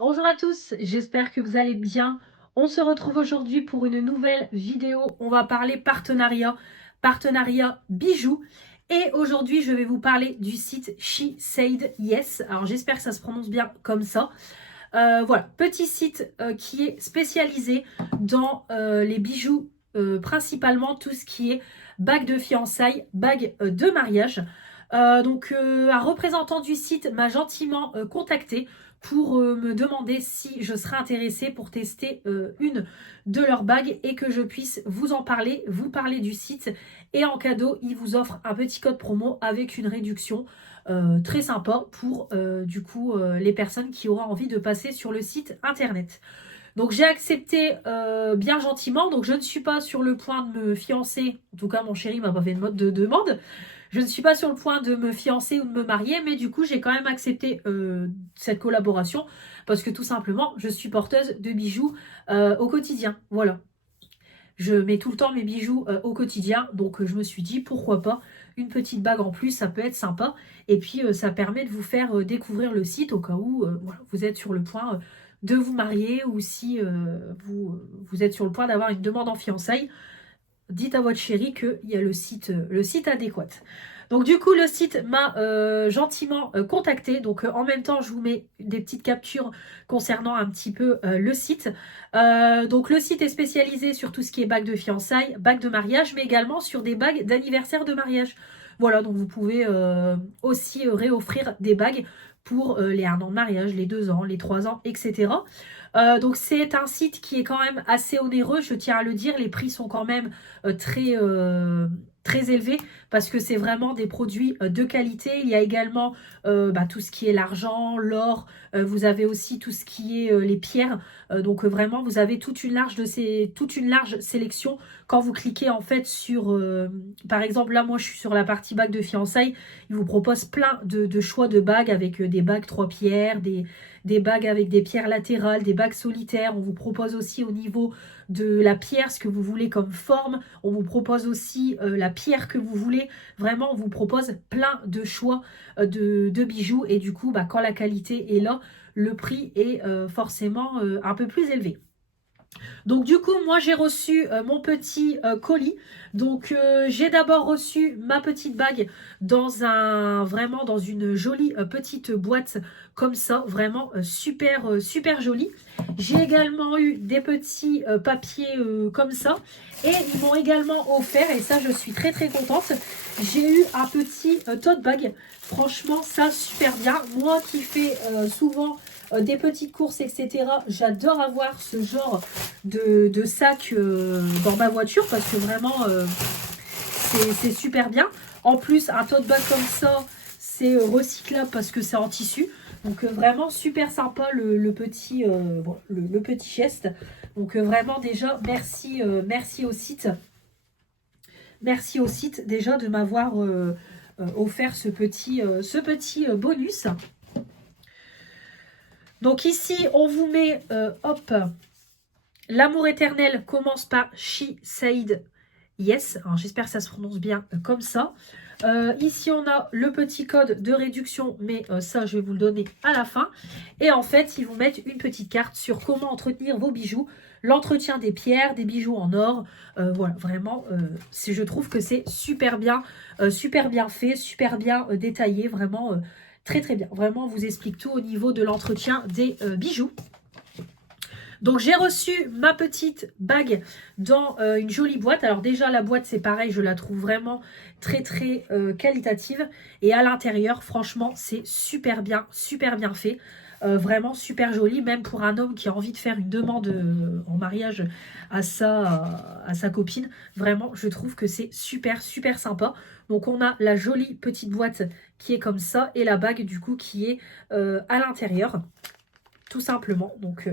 Bonjour à tous, j'espère que vous allez bien. On se retrouve aujourd'hui pour une nouvelle vidéo. On va parler partenariat bijoux. Et aujourd'hui, je vais vous parler du site She Said Yes. Alors j'espère que ça se prononce bien comme ça. Voilà, petit site qui est spécialisé dans les bijoux, principalement tout ce qui est bague de fiançailles, bague de mariage. Un représentant du site m'a gentiment contacté pour me demander si je serais intéressée pour tester une de leurs bagues et que je puisse vous en parler, vous parler du site. Et en cadeau, ils vous offrent un petit code promo avec une réduction très sympa pour les personnes qui auront envie de passer sur le site internet. Donc j'ai accepté bien gentiment, donc je ne suis pas sur le point de me fiancer, en tout cas mon chéri m'a pas fait de mode de demande, je ne suis pas sur le point de me fiancer ou de me marier, mais du coup j'ai quand même accepté cette collaboration parce que tout simplement je suis porteuse de bijoux au quotidien, voilà. Je mets tout le temps mes bijoux au quotidien, donc je me suis dit pourquoi pas une petite bague en plus, ça peut être sympa. Et puis ça permet de vous faire découvrir le site au cas où voilà, vous êtes sur le point de vous marier ou si vous êtes sur le point d'avoir une demande en fiançailles. Dites à votre chéri qu'il y a le site adéquat. Donc du coup, le site m'a gentiment contacté. Donc en même temps, je vous mets des petites captures concernant un petit peu le site. Donc le site est spécialisé sur tout ce qui est bague de fiançailles, bague de mariage, mais également sur des bagues d'anniversaire de mariage. Voilà, donc vous pouvez aussi réoffrir des bagues pour les 1 an de mariage, les 2 ans, les 3 ans, etc. Donc c'est un site qui est quand même assez onéreux, je tiens à le dire, les prix sont quand même très élevés parce que c'est vraiment des produits de qualité. Il y a également tout ce qui est l'argent, l'or, vous avez aussi tout ce qui est les pierres. Vraiment, vous avez toute une large sélection quand vous cliquez en fait sur, par exemple, là moi je suis sur la partie bague de fiançailles, ils vous proposent plein de choix de bagues avec des bagues 3 pierres, des bagues avec des pierres latérales, des bagues solitaires. On vous propose aussi au niveau de la pierre ce que vous voulez comme forme. On vous propose aussi la pierre que vous voulez. Vraiment, on vous propose plein de choix de bijoux. Et du coup, quand la qualité est là, le prix est forcément un peu plus élevé. Donc du coup, moi j'ai reçu mon petit colis. Donc j'ai d'abord reçu ma petite bague vraiment dans une jolie petite boîte comme ça, vraiment super jolie. J'ai également eu des petits papiers comme ça et ils m'ont également offert, et ça je suis très contente, j'ai eu un petit tote bag. Franchement ça super bien. Moi qui fais souvent des petites courses, etc. J'adore avoir ce genre de sac dans ma voiture parce que vraiment c'est super bien. En plus, un tote bag comme ça, c'est recyclable parce que c'est en tissu. Donc vraiment super sympa le petit geste. Donc vraiment déjà merci au site. Merci au site déjà de m'avoir offert ce petit bonus. Donc ici, on vous met, hop, l'amour éternel commence par She Said Yes. Alors j'espère que ça se prononce bien comme ça. Ici, on a le petit code de réduction, mais ça, je vais vous le donner à la fin. Et en fait, ils vous mettent une petite carte sur comment entretenir vos bijoux, l'entretien des pierres, des bijoux en or. Voilà, vraiment, je trouve que c'est super bien fait, super bien détaillé, vraiment très bien. Vraiment, on vous explique tout au niveau de l'entretien des bijoux. Donc j'ai reçu ma petite bague dans une jolie boîte. Alors déjà la boîte c'est pareil, je la trouve vraiment très qualitative. Et à l'intérieur franchement c'est super bien fait. Vraiment super joli, même pour un homme qui a envie de faire une demande en mariage à sa copine. Vraiment je trouve que c'est super sympa. Donc on a la jolie petite boîte qui est comme ça et la bague du coup qui est à l'intérieur. Tout simplement. Donc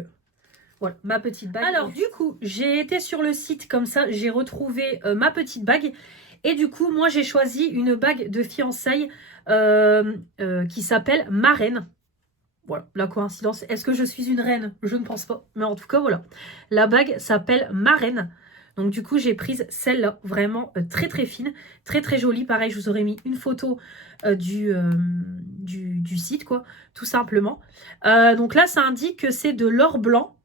voilà, ma petite bague. Alors, du coup, j'ai été sur le site comme ça, j'ai retrouvé ma petite bague. Et du coup, moi, j'ai choisi une bague de fiançailles qui s'appelle ma reine. Voilà, la coïncidence. Est-ce que je suis une reine? Je ne pense pas. Mais en tout cas, voilà. La bague s'appelle ma reine. Donc du coup, j'ai prise celle-là, vraiment très très fine, très très jolie. Pareil, je vous aurais mis une photo du site, quoi, tout simplement. Donc là, ça indique que c'est de l'or blanc.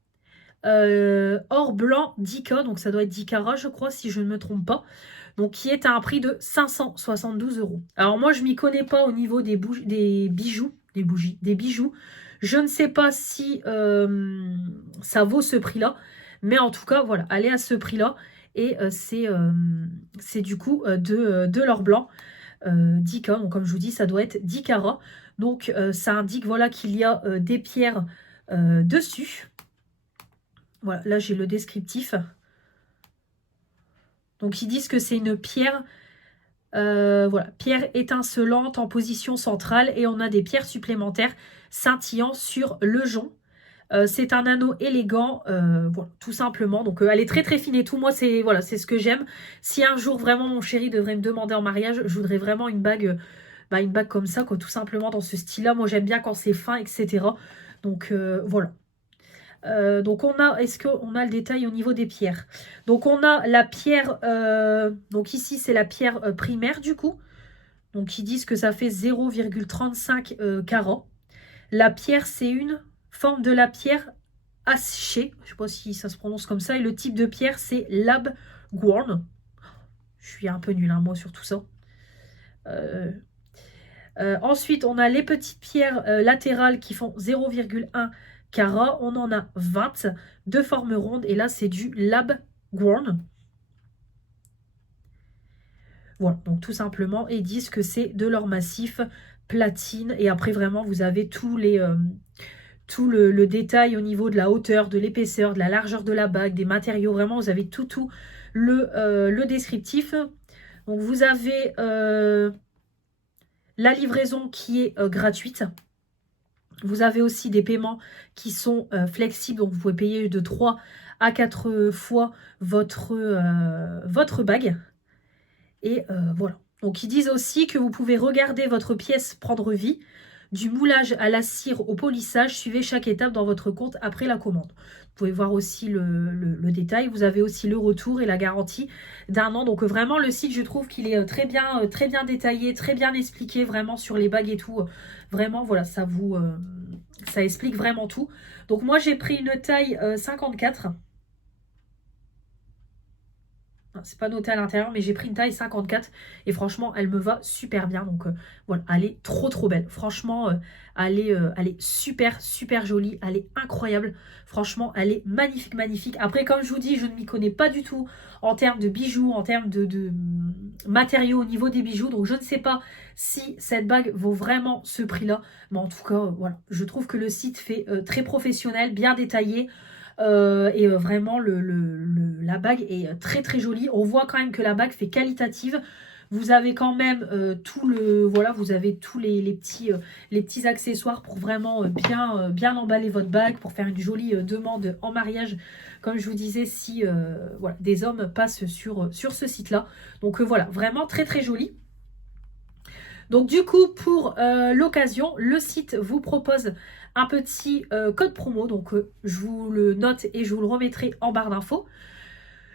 Or blanc 10K, donc ça doit être 10 carats, je crois, si je ne me trompe pas. Donc qui est à un prix de 572 €. Alors moi, je m'y connais pas au niveau des bijoux. Je ne sais pas si ça vaut ce prix-là. Mais en tout cas, voilà, allez à ce prix-là. Et c'est du coup de l'or blanc 10K. Donc comme je vous dis, ça doit être 10 carats. Donc ça indique voilà, qu'il y a des pierres dessus. Voilà, là j'ai le descriptif. Donc ils disent que c'est une pierre, voilà, pierre étincelante en position centrale et on a des pierres supplémentaires scintillant sur le jonc. C'est un anneau élégant, voilà, tout simplement. Donc elle est très très fine et tout. Moi c'est voilà, c'est ce que j'aime. Si un jour vraiment mon chéri devrait me demander en mariage, je voudrais vraiment une bague comme ça, quoi, tout simplement dans ce style-là. Moi j'aime bien quand c'est fin, etc. Donc voilà. Donc on a, est-ce qu'on a le détail au niveau des pierres? Donc on a la pierre, donc ici c'est la pierre primaire du coup. Donc ils disent que ça fait 0,35 carats. La pierre c'est une forme de la pierre hachée, je ne sais pas si ça se prononce comme ça. Et le type de pierre c'est labgorn. Je suis un peu nulle hein, moi sur tout ça. Ensuite on a les petites pierres latérales qui font 0,1 carat, on en a 20 de forme ronde et là c'est du labgorn. Voilà, donc tout simplement, ils disent que c'est de l'or massif, platine et après vraiment vous avez tout le détail au niveau de la hauteur, de l'épaisseur, de la largeur de la bague, des matériaux, vraiment vous avez tout le descriptif. Donc vous avez la livraison qui est gratuite. Vous avez aussi des paiements qui sont flexibles, donc vous pouvez payer de 3 à 4 fois votre bague. Et voilà. Donc ils disent aussi que vous pouvez regarder votre pièce prendre vie, du moulage à la cire au polissage, suivez chaque étape dans votre compte après la commande. Vous pouvez voir aussi le détail. Vous avez aussi le retour et la garantie d'1 an. Donc vraiment le site, je trouve qu'il est très bien détaillé, très bien expliqué vraiment sur les bagues et tout. Vraiment voilà, ça explique vraiment tout. Donc moi j'ai pris une taille 54. C'est pas noté à l'intérieur, mais j'ai pris une taille 54 et franchement, elle me va super bien. Donc voilà, elle est trop belle. Franchement, elle est super jolie. Elle est incroyable. Franchement, elle est magnifique. Après, comme je vous dis, je ne m'y connais pas du tout en termes de bijoux, en termes de matériaux au niveau des bijoux. Donc je ne sais pas si cette bague vaut vraiment ce prix-là. Mais en tout cas, voilà, je trouve que le site fait très professionnel, bien détaillé. Et vraiment la bague est très jolie. On voit quand même que la bague fait qualitative. Vous avez quand même voilà, vous avez tous les petits accessoires pour vraiment bien emballer votre bague, pour faire une jolie demande en mariage, comme je vous disais, si voilà, des hommes passent sur ce site-là. Donc voilà, vraiment très joli. Donc du coup, pour l'occasion, le site vous propose un petit code promo. Donc je vous le note et je vous le remettrai en barre d'infos.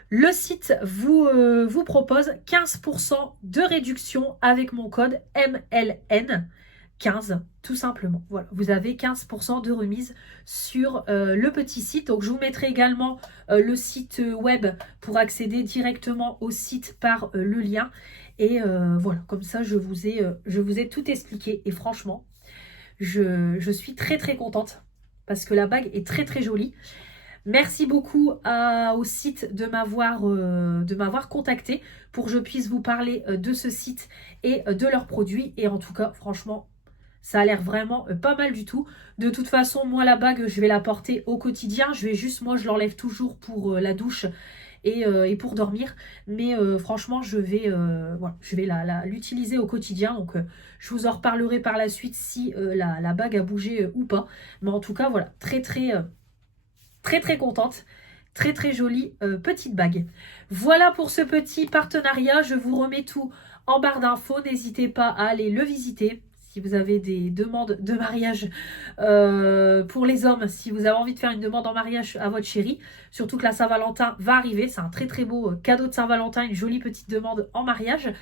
Le site vous propose 15% de réduction avec mon code MLN15, tout simplement. Voilà, vous avez 15% de remise sur le petit site. Donc je vous mettrai également le site web pour accéder directement au site par le lien. Et voilà, comme ça je vous ai tout expliqué. Et franchement, je suis très contente parce que la bague est très jolie. Merci beaucoup au site de m'avoir contacté pour que je puisse vous parler de ce site et de leurs produits. Et en tout cas, franchement, ça a l'air vraiment pas mal du tout. De toute façon, moi, la bague, je vais la porter au quotidien. Moi, je l'enlève toujours pour la douche et pour dormir. Mais franchement, je vais l'utiliser au quotidien. Donc, je vous en reparlerai par la suite si la bague a bougé ou pas. Mais en tout cas, voilà, très contente. Très jolie petite bague. Voilà pour ce petit partenariat. Je vous remets tout en barre d'infos. N'hésitez pas à aller le visiter si vous avez des demandes de mariage pour les hommes, si vous avez envie de faire une demande en mariage à votre chéri, surtout que la Saint-Valentin va arriver, c'est un très très beau cadeau de Saint-Valentin, une jolie petite demande en mariage.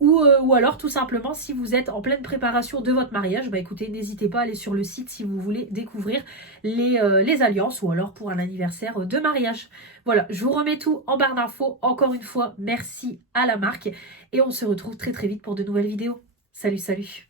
Ou alors tout simplement si vous êtes en pleine préparation de votre mariage, bah écoutez, n'hésitez pas à aller sur le site si vous voulez découvrir les alliances ou alors pour un anniversaire de mariage. Voilà, je vous remets tout en barre d'infos. Encore une fois, merci à la marque et on se retrouve très très vite pour de nouvelles vidéos. Salut, salut!